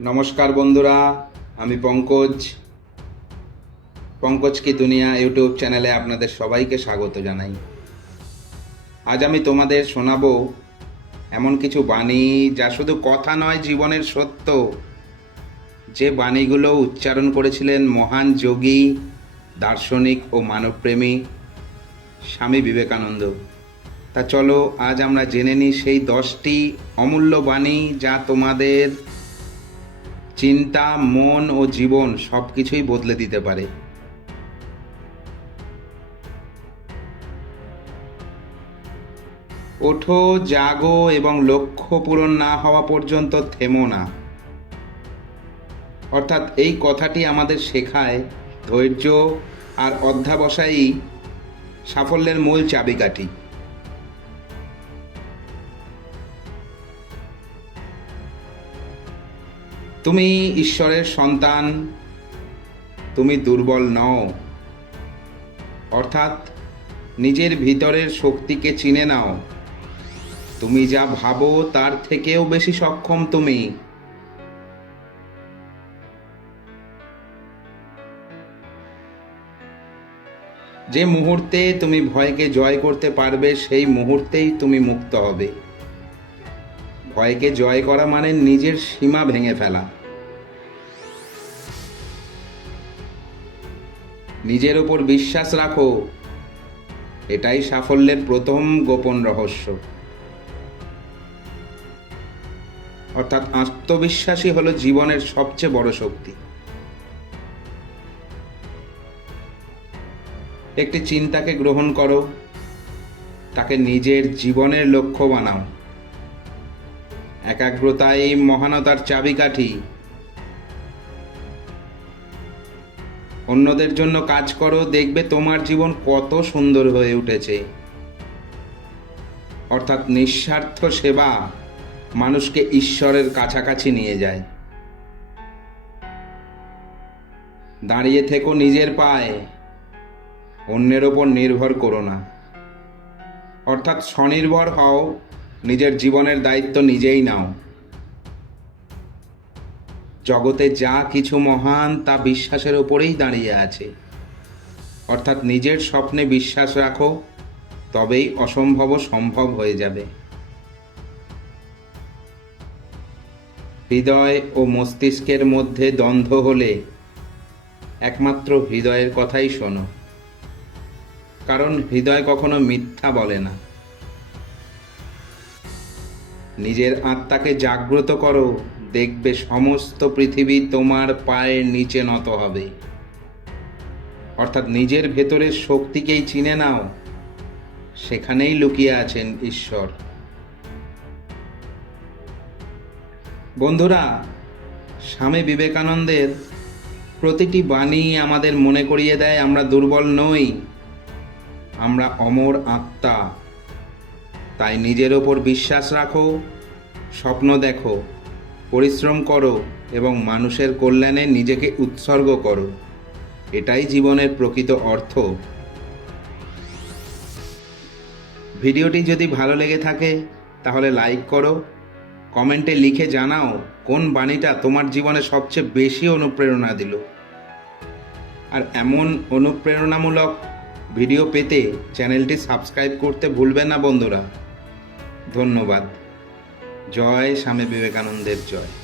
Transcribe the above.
নমস্কার বন্ধুরা, আমি পঙ্কজ। পঙ্কজ কি দুনিয়া ইউটিউব চ্যানেলে আপনাদের সবাইকে স্বাগত জানাই। আজ আমি তোমাদের শোনাবো এমন কিছু বাণী যা শুধু কথা নয়, জীবনের সত্য। যে বাণীগুলো উচ্চারণ করেছিলেন মহান যোগী, দার্শনিক ও মানবপ্রেমী স্বামী বিবেকানন্দ। তা চলো আজ আমরা জেনে নিই সেই দশটি অমূল্য বাণী যা তোমাদের চিন্তা, মন ও জীবন সব কিছুই বদলে দিতে পারে। ওঠো, জাগো এবং লক্ষ্য পূরণ না হওয়া পর্যন্ত থেমো না। অর্থাৎ এই কথাটি আমাদের শেখায় ধৈর্য আর অধ্যাবসায়ই সাফল্যের মূল চাবিকাঠি। তুমি ঈশ্বরের সন্তান, তুমি দুর্বল নও। অর্থাৎ নিজের ভিতরের শক্তিকে চিনে নাও। তুমি যা ভাবো তার থেকেও বেশি সক্ষম তুমি। যে মুহূর্তে তুমি ভয়কে জয় করতে পারবে, সেই মুহূর্তেই তুমি মুক্ত হবে। ভয়কে জয় করা মানে নিজের সীমা ভেঙে ফেলা। নিজের ওপর বিশ্বাস রাখো, এটাই সাফল্যের প্রথম গোপন রহস্য। অর্থাৎ আত্মবিশ্বাসী হলো জীবনের সবচেয়ে বড় শক্তি। একটি চিন্তাকে গ্রহণ করো, তাকে নিজের জীবনের লক্ষ্য বানাও। একাগ্রতাই মহানতার চাবিকাঠি। অন্যদের জন্য কাজ করো, দেখবে তোমার জীবন কত সুন্দর হয়ে উঠেছে। অর্থাৎ নিঃস্বার্থ সেবা মানুষকে ঈশ্বরের কাছাকাছি নিয়ে যায়। দাঁড়িয়ে থেকো নিজের পায়ে, অন্যের ওপর নির্ভর করো না। অর্থাৎ স্বনির্ভর হও নিজের জীবনের দায়িত্ব নিজেই নাও। জগতে যা কিছু মহান, তা বিশ্বাসের ওপরেই দাঁড়িয়ে আছে। অর্থাৎ নিজের স্বপ্নে বিশ্বাস রাখো, তবেই অসম্ভব সম্ভব হয়ে যাবে। হৃদয় ও মস্তিষ্কের মধ্যে দ্বন্দ্ব হলে একমাত্র হৃদয়ের কথাই শোনো। কারণ হৃদয় কখনো মিথ্যা বলে না। নিজের আত্মাকে জাগ্রত করো, দেখবে সমস্ত পৃথিবী তোমার পায়ের নিচে নত হবে। অর্থাৎ নিজের ভেতরের শক্তিকেই চিনে নাও। সেখানেই লুকিয়ে আছেন ঈশ্বর। বন্ধুরা, স্বামী বিবেকানন্দের প্রতিটি বাণী আমাদের মনে করিয়ে দেয়, আমরা দুর্বল নই। আমরা অমর আত্মা। তাই নিজের ওপর বিশ্বাস রাখো, স্বপ্ন দেখো, পরিশ্রম করো এবং মানুষের কল্যাণে নিজেকে উৎসর্গ করো। এটাই জীবনের প্রকৃত অর্থ। ভিডিওটি যদি ভালো লেগে থাকে, তাহলে লাইক করো, কমেন্টে লিখে জানাও কোন বাণীটা তোমার জীবনে সবচেয়ে বেশি অনুপ্রেরণা দিল। আর এমন অনুপ্রেরণামূলক ভিডিও পেতে চ্যানেলটি সাবস্ক্রাইব করতে ভুলবেন না বন্ধুরা। ধন্যবাদ। জয় স্বামী বিবেকানন্দের জয়।